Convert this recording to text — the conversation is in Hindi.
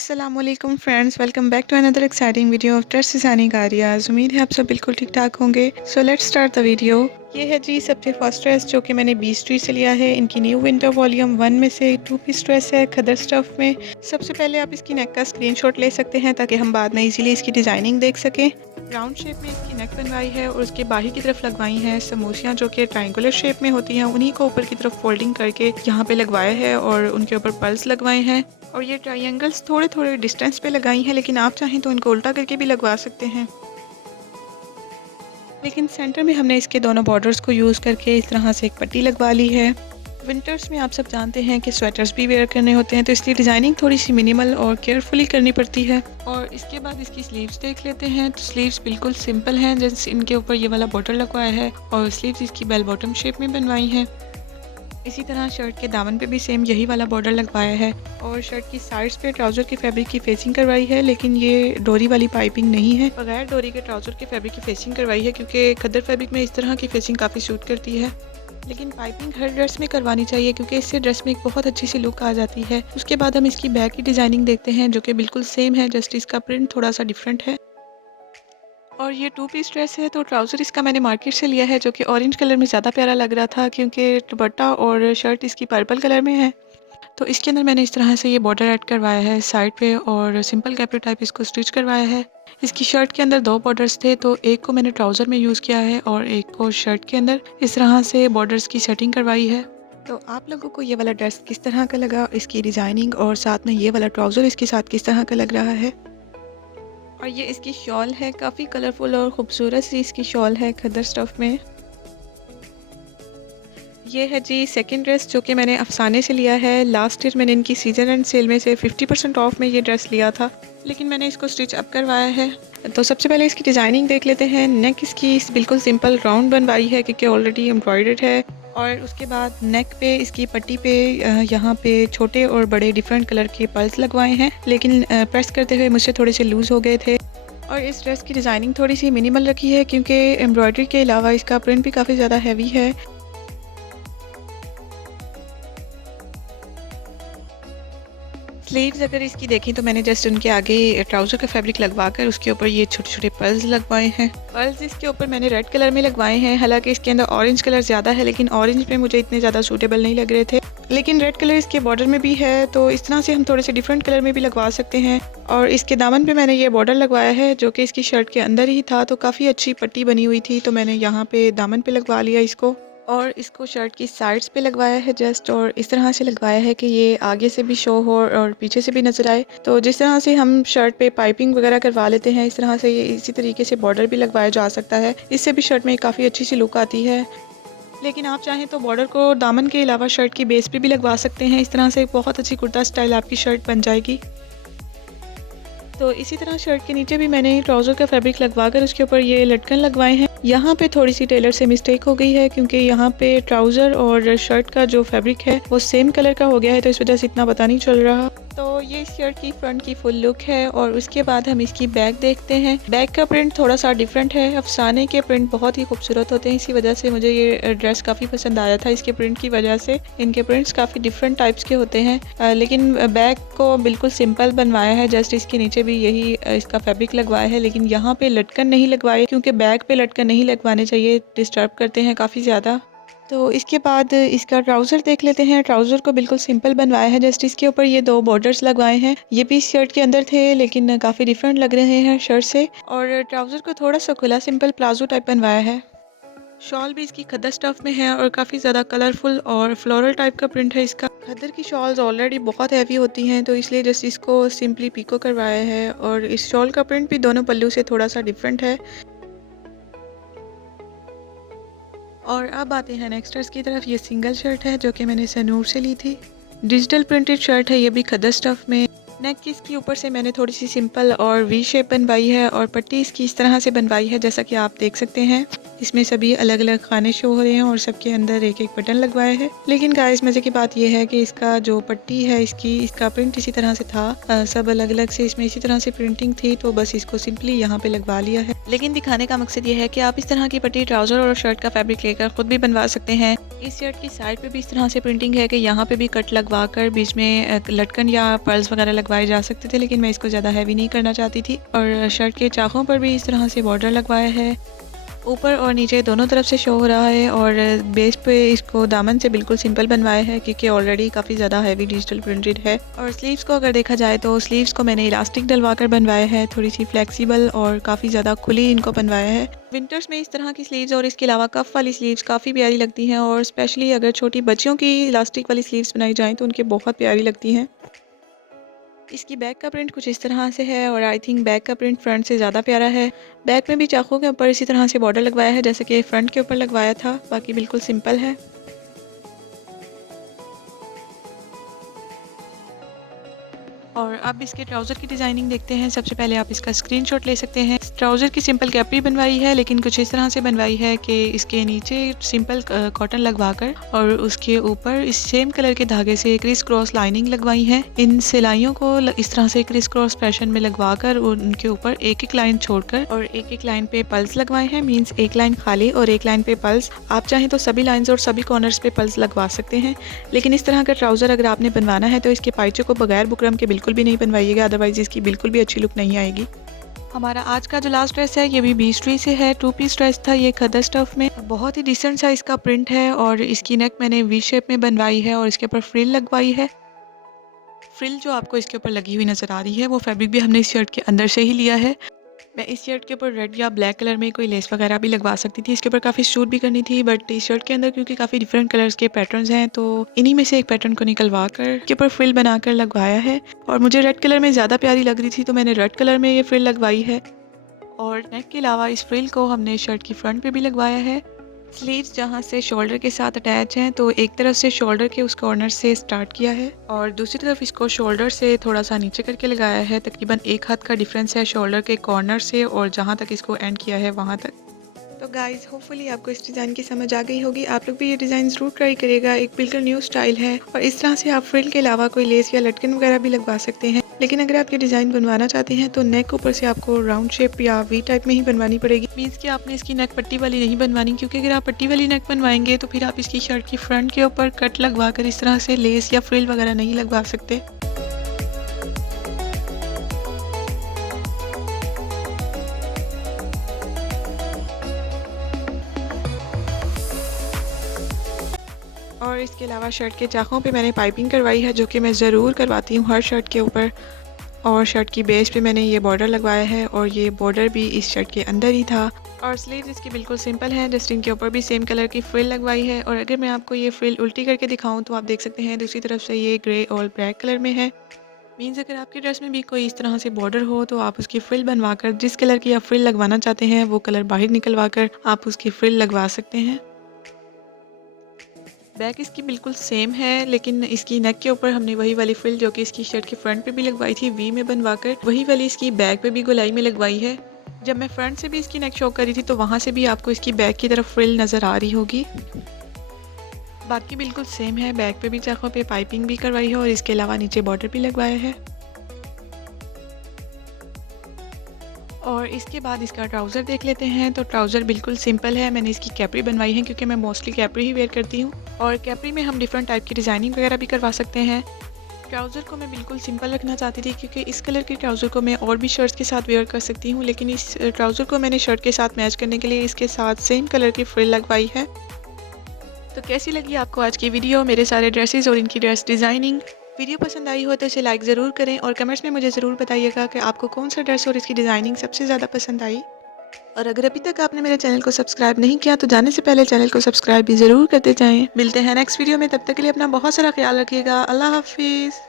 अस्सलामुअलैकुम friends, welcome back to another exciting video of dress designing ideas. उम्मीद है आप सब बिल्कुल ठीक ठाक होंगे। So let's start the video. ये है जी सबसे फर्स्ट ड्रेस जो कि मैंने बी स्ट्रीट से लिया है। इनकी न्यू विंटर वॉल्यूम 1 में से 2 पीस ड्रेस है खदर स्टफ में। सबसे पहले आप इसकी नेक का स्क्रीनशॉट ले सकते हैं ताकि हम बाद में इजीली इसकी डिज़ाइनिंग देख सकें। राउंड शेप में इसकी नेक बनवाई है और उसके बाहर की तरफ लगवाई हैं समोसियाँ जो कि ट्रायंगुलर शेप में होती हैं। उन्हीं को ऊपर की तरफ फोल्डिंग करके यहाँ पे लगवाया है और उनके ऊपर पर्ल्स लगवाए हैं। और ये ट्रायंगल्स थोड़े थोड़े डिस्टेंस पे लगाई हैं, लेकिन आप चाहें तो इनको उल्टा करके भी लगवा सकते हैं। लेकिन सेंटर में हमने इसके दोनों बॉर्डर्स को यूज़ करके इस तरह से एक पट्टी लगवा ली है। विंटर्स में आप सब जानते हैं कि स्वेटर्स भी वेयर करने होते हैं, तो इसलिए डिज़ाइनिंग थोड़ी सी मिनिमल और केयरफुली करनी पड़ती है। और इसके बाद इसकी स्लीव्स देख लेते हैं। तो स्लीव्स बिल्कुल सिंपल हैं, जैसे इनके ऊपर ये वाला बॉर्डर लगवाया है और स्लीव्स इसकी बेल बॉटम शेप में बनवाई हैं। इसी तरह शर्ट के दामन पे भी सेम यही वाला बॉर्डर लगवाया है और शर्ट की साइड्स पे ट्राउज़र के फैब्रिक की फेसिंग करवाई है, लेकिन ये डोरी वाली पाइपिंग नहीं है, बगैर डोरी के ट्राउज़र के फैब्रिक की फेसिंग करवाई है क्योंकि खद्दर फैब्रिक में इस तरह की फेसिंग काफ़ी सूट करती है। लेकिन पाइपिंग हर ड्रेस में करवानी चाहिए क्योंकि इससे ड्रेस में एक बहुत अच्छी सी लुक आ जाती है। उसके बाद हम इसकी बैक की डिज़ाइनिंग देखते हैं जो कि बिल्कुल सेम है, जस्ट इसका प्रिंट थोड़ा सा डिफरेंट है। और ये 2 पीस ड्रेस है, तो ट्राउज़र इसका मैंने मार्केट से लिया है जो कि ऑरेंज कलर में ज़्यादा प्यारा लग रहा था क्योंकि दुपट्टा और शर्ट इसकी पर्पल कलर में है। तो इसके अंदर मैंने इस तरह से ये बॉर्डर ऐड करवाया है साइड पे और सिंपल कैपरी टाइप इसको स्टिच करवाया है। इसकी शर्ट के अंदर 2 बॉर्डर्स थे, तो एक को मैंने ट्राउज़र में यूज़ किया है और एक को शर्ट के अंदर इस तरह से बॉर्डर्स की सेटिंग करवाई है। तो आप लोगों को ये वाला ड्रेस किस तरह का लगा, इसकी डिज़ाइनिंग और साथ में ये वाला ट्राउज़र इसके साथ किस तरह का लग रहा है। और ये इसकी शॉल है, काफ़ी कलरफुल और ख़ूबसूरत सी इसकी शॉल है खद्दर स्टफ़ में। ये है जी सेकंड ड्रेस जो कि मैंने अफसाने से लिया है। लास्ट ईयर मैंने इनकी सीजन एंड सेल में से 50% ऑफ में ये ड्रेस लिया था, लेकिन मैंने इसको स्टिच अप करवाया है। तो सबसे पहले इसकी डिज़ाइनिंग देख लेते हैं। नेक इसकी बिल्कुल सिंपल राउंड बनवाई है क्योंकि ऑलरेडी एम्ब्रॉयडर्ड है। और उसके बाद नेक पे इसकी पट्टी पे यहाँ पे छोटे और बड़े डिफरेंट कलर के पर्ल्स लगवाए हैं, लेकिन प्रेस करते हुए मुझसे थोड़े से लूज़ हो गए थे। और इस ड्रेस की डिज़ाइनिंग थोड़ी सी मिनिमल रखी है क्योंकि एम्ब्रॉयडरी के अलावा इसका प्रिंट भी काफ़ी ज़्यादा हैवी है। स्लीव्स अगर इसकी देखें तो मैंने जस्ट उनके आगे ट्राउज़र का फैब्रिक लगवा कर उसके ऊपर ये छोटे छोटे पर्ल्स लगवाए हैं। पर्ल्स इसके ऊपर मैंने रेड कलर में लगवाए हैं, हालांकि इसके अंदर ऑरेंज कलर ज़्यादा है, लेकिन ऑरेंज में मुझे इतने ज़्यादा सूटेबल नहीं लग रहे थे। लेकिन रेड कलर इसके बॉर्डर में भी है, तो इस तरह से हम थोड़े से डिफरेंट कलर में भी लगवा सकते हैं। और इसके दामन पे मैंने ये बॉर्डर लगवाया है जो कि इसकी शर्ट के अंदर ही था, तो काफ़ी अच्छी पट्टी बनी हुई थी, तो मैंने यहाँ पे दामन पे लगवा लिया इसको। और इसको शर्ट की साइड्स पे लगवाया है जस्ट, और इस तरह से लगवाया है कि ये आगे से भी शो हो और पीछे से भी नज़र आए। तो जिस तरह से हम शर्ट पे पाइपिंग वगैरह करवा लेते हैं, इस तरह से ये इसी तरीके से बॉर्डर भी लगवाया जा सकता है। इससे भी शर्ट में काफ़ी अच्छी सी लुक आती है। लेकिन आप चाहें तो बॉर्डर को दामन के अलावा शर्ट की बेस पे भी लगवा सकते हैं। इस तरह से बहुत अच्छी कुर्ता स्टाइल आपकी शर्ट बन जाएगी। तो इसी तरह शर्ट के नीचे भी मैंने ट्राउज़र का फैब्रिक लगवा कर उसके ऊपर ये लटकन लगवाए हैं। यहाँ पे थोड़ी सी टेलर से मिस्टेक हो गई है क्योंकि यहाँ पे ट्राउज़र और शर्ट का जो फैब्रिक है वो सेम कलर का हो गया है, तो इस वजह से इतना पता नहीं चल रहा। तो ये इस शर्ट की फ्रंट की फुल लुक है। और उसके बाद हम इसकी बैक देखते हैं। बैक का प्रिंट थोड़ा सा डिफरेंट है। अफसाने के प्रिंट बहुत ही खूबसूरत होते हैं, इसी वजह से मुझे ये ड्रेस काफ़ी पसंद आया था। इसके प्रिंट की वजह से इनके प्रिंट्स काफ़ी डिफरेंट टाइप्स के होते हैं, लेकिन बैक को बिल्कुल सिंपल बनवाया है। जस्ट इसके नीचे भी यही इसका फैब्रिक लगवाया है, लेकिन यहाँ पे लटकन नहीं लगवाए क्योंकि बैक पे लटकन नहीं लगवाने चाहिए, डिस्टर्ब करते हैं काफ़ी ज़्यादा। तो इसके बाद इसका ट्राउज़र देख लेते हैं। ट्राउज़र को बिल्कुल सिंपल बनवाया है, जस्ट इसके ऊपर ये 2 बॉर्डर्स लगवाए हैं। ये भी शर्ट के अंदर थे लेकिन काफ़ी डिफरेंट लग रहे हैं शर्ट से। और ट्राउज़र को थोड़ा सा खुला सिंपल प्लाजो टाइप बनवाया है। शॉल भी इसकी खद्दर स्टफ़ में है और काफ़ी ज़्यादा कलरफुल और फ्लोरल टाइप का प्रिंट है इसका। खद्दर की शॉल्स ऑलरेडी बहुत हैवी होती हैं, तो इसलिए जस्ट इसको सिंपली पिको करवाया है। और इस शॉल का प्रिंट भी दोनों पल्लू से थोड़ा सा डिफरेंट है। और अब आते हैं नेक्स्ट ड्रेस की तरफ। ये सिंगल शर्ट है जो कि मैंने सनूर से ली थी। डिजिटल प्रिंटेड शर्ट है, ये भी खद्दर स्टफ़ में। नेक की इसकी ऊपर से मैंने थोड़ी सी सिंपल और वी शेप बनवाई है और पट्टी इसकी इस तरह से बनवाई है जैसा कि आप देख सकते हैं। इसमें सभी अलग अलग खाने शो हो रहे हैं और सबके अंदर एक एक बटन लगवाए हैं। लेकिन गाइस मज़े की बात यह है कि इसका जो पट्टी है इसका प्रिंट इसी तरह से था। सब अलग अलग से इसमें इसी तरह से प्रिंटिंग थी, तो बस इसको सिंपली यहाँ पे लगवा लिया है। लेकिन दिखाने का मकसद ये है कि आप इस तरह की पट्टी ट्राउज़र और शर्ट का फैब्रिक लेकर खुद भी बनवा सकते हैं। इस शर्ट की साइड पे भी इस तरह से प्रिंटिंग है कि यहाँ पे भी कट लगवा कर बीच में लटकन या पर्ल्स वगैरह लगवाए जा सकते थे, लेकिन मैं इसको ज़्यादा हैवी नहीं करना चाहती थी। और शर्ट के चाकों पर भी इस तरह से बॉर्डर लगवाया है, ऊपर और नीचे दोनों तरफ से शो हो रहा है। और बेस पे इसको दामन से बिल्कुल सिंपल बनवाया है क्योंकि ऑलरेडी काफ़ी ज़्यादा हैवी डिजिटल प्रिंटेड है। और स्लीव्स को अगर देखा जाए तो स्लीव्स को मैंने इलास्टिक डलवा कर बनवाया है, थोड़ी सी फ्लेक्सिबल और काफ़ी ज़्यादा खुली इनको बनवाया है। विंटर्स में इस तरह की स्लीव्स और इसके अलावा कफ वाली स्लीव्स काफ़ी प्यारी लगती हैं, और स्पेशली अगर छोटी बच्चियों की इलास्टिक वाली स्लीव्स बनाई जाएँ तो उनके बहुत प्यारी लगती हैं। इसकी बैक का प्रिंट कुछ इस तरह से है, और आई थिंक बैक का प्रिंट फ्रंट से ज़्यादा प्यारा है। बैक में भी चाकू के ऊपर इसी तरह से बॉर्डर लगवाया है जैसे कि फ्रंट के ऊपर लगवाया था, बाकी बिल्कुल सिंपल है। और अब इसके ट्राउज़र की डिज़ाइनिंग देखते हैं। सबसे पहले आप इसका स्क्रीनशॉट ले सकते हैं। ट्राउज़र की सिंपल कैपरी बनवाई है, लेकिन कुछ इस तरह से बनवाई है कि इसके नीचे सिंपल कॉटन लगवा कर और उसके ऊपर इस सेम कलर के धागे से क्रिस क्रॉस लाइनिंग लगवाई है। इन सिलाइयों को इस तरह से क्रिस क्रॉस फैशन में लगवा कर उनके ऊपर एक एक लाइन छोड़कर और एक एक लाइन पे पल्स लगवाए हैं। मीन्स एक लाइन खाली और एक लाइन पे पल्स। आप चाहें तो सभी लाइन्स और सभी कॉर्नर्स पे पल्स लगवा सकते हैं, लेकिन इस तरह का ट्राउज़र अगर आपने बनवाना है तो इसके पाइचे को बगैर बुकरम के बिल्कुल भी नहीं बनवाइएगा, अदरवाइज इसकी बिल्कुल भी अच्छी लुक नहीं आएगी। हमारा आज का जो लास्ट ड्रेस है ये भी बीस्ट्री से है। 2 पीस ड्रेस था ये खद्दर स्टफ में। बहुत ही डिसेंट सा इसका प्रिंट है, और इसकी नेक मैंने वी शेप में बनवाई है और इसके ऊपर फ्रिल लगवाई है। फ्रिल जो आपको इसके ऊपर लगी हुई नज़र आ रही है वो फैब्रिक भी हमने इस शर्ट के अंदर से ही लिया है। मैं इस शर्ट के ऊपर रेड या ब्लैक कलर में कोई लेस वगैरह भी लगवा सकती थी, इसके ऊपर काफ़ी शूट भी करनी थी, बट इस शर्ट के अंदर क्योंकि काफ़ी डिफरेंट कलर्स के पैटर्न्स हैं तो इन्हीं में से एक पैटर्न को निकलवा कर के ऊपर फ्रिल बनाकर लगवाया है। और मुझे रेड कलर में ज़्यादा प्यारी लग रही थी तो मैंने रेड कलर में ये फ्रिल लगवाई है। और नेक के अलावा इस फ्रिल को हमने शर्ट की फ्रंट पे भी लगवाया है। स्लीव्स जहाँ से शोल्डर के साथ अटैच हैं तो एक तरफ से शोल्डर के उस कॉर्नर से स्टार्ट किया है और दूसरी तरफ इसको शोल्डर से थोड़ा सा नीचे करके लगाया है। तकरीबन एक हाथ का डिफरेंस है शोल्डर के कॉर्नर से और जहाँ तक इसको एंड किया है वहाँ तक। तो गाइस होपफुली आपको इस डिज़ाइन की समझ आ गई होगी। आप लोग भी ये डिज़ाइन ज़रूर ट्राई करिएगा, एक बिल्कुल न्यू स्टाइल है। और इस तरह से आप फ्रिल के अलावा कोई लेस या लटकन वगैरह भी लगवा सकते हैं, लेकिन अगर आप ये डिज़ाइन बनवाना चाहते हैं तो नेक ऊपर से आपको राउंड शेप या वी टाइप में ही बनवानी पड़ेगी। मीन्स कि आपने इसकी नेक पट्टी वाली नहीं बनवानी, क्योंकि अगर आप पट्टी वाली नेक बनवाएंगे तो फिर आप इसकी शर्ट की फ्रंट के ऊपर कट लगवा कर इस तरह से लेस या फ्रिल वगैरह नहीं लगवा सकते। और इसके अलावा शर्ट के चाकों पे मैंने पाइपिंग करवाई है, जो कि मैं ज़रूर करवाती हूँ हर शर्ट के ऊपर। और शर्ट की बेस पे मैंने ये बॉर्डर लगवाया है और ये बॉर्डर भी इस शर्ट के अंदर ही था। और स्लीव्स इसकी बिल्कुल सिंपल है, जस्ट इनके ऊपर भी सेम कलर की फ्रिल लगवाई है। और अगर मैं आपको ये फ्रिल उल्टी करके दिखाऊं तो आप देख सकते हैं दूसरी तरफ से ये ग्रे और ब्लैक कलर में है। मीन्स अगर आपकी ड्रेस में भी कोई इस तरह से बॉर्डर हो तो आप उसकी फ्रिल बनवा कर जिस कलर की आप फ्रिल लगवाना चाहते हैं वो कलर बाहर निकलवा कर आप उसकी फ्रिल लगवा सकते हैं। बैक इसकी बिल्कुल सेम है, लेकिन इसकी नेक के ऊपर हमने वही वाली फ्रिल जो कि इसकी शर्ट के फ्रंट पे भी लगवाई थी वी में बनवाकर, वही वाली इसकी बैक पे भी गोलाई में लगवाई है। जब मैं फ्रंट से भी इसकी नेक शो करी थी तो वहाँ से भी आपको इसकी बैक की तरफ फ्रिल नज़र आ रही होगी। बाकी बिल्कुल सेम है, बैक पे भी चाकों पे पाइपिंग भी करवाई है और इसके अलावा नीचे बॉर्डर भी लगवाया है। और इसके बाद इसका ट्राउज़र देख लेते हैं। तो ट्राउज़र बिल्कुल सिंपल है, मैंने इसकी कैपरी बनवाई है क्योंकि मैं मोस्टली कैपरी ही वेयर करती हूँ और कैपरी में हम डिफरेंट टाइप की डिज़ाइनिंग वगैरह भी करवा सकते हैं। ट्राउज़र को मैं बिल्कुल सिंपल रखना चाहती थी क्योंकि इस कलर के ट्राउज़र को मैं और भी शर्ट्स के साथ वेयर कर सकती हूँ, लेकिन इस ट्राउज़र को मैंने शर्ट के साथ मैच करने के लिए इसके साथ सेम कलर की फ्रिल लगवाई है। तो कैसी लगी आपको आज की वीडियो, मेरे सारे ड्रेसेस और इनकी ड्रेस डिज़ाइनिंग? वीडियो पसंद आई हो तो इसे लाइक ज़रूर करें और कमेंट्स में मुझे ज़रूर बताइएगा कि आपको कौन सा ड्रेस और इसकी डिज़ाइनिंग सबसे ज़्यादा पसंद आई। और अगर अभी तक आपने मेरे चैनल को सब्सक्राइब नहीं किया तो जाने से पहले चैनल को सब्सक्राइब भी ज़रूर करते जाएं। मिलते हैं नेक्स्ट वीडियो में, तब तक के लिए अपना बहुत सारा ख्याल रखिएगा। अल्लाह हाफिज़।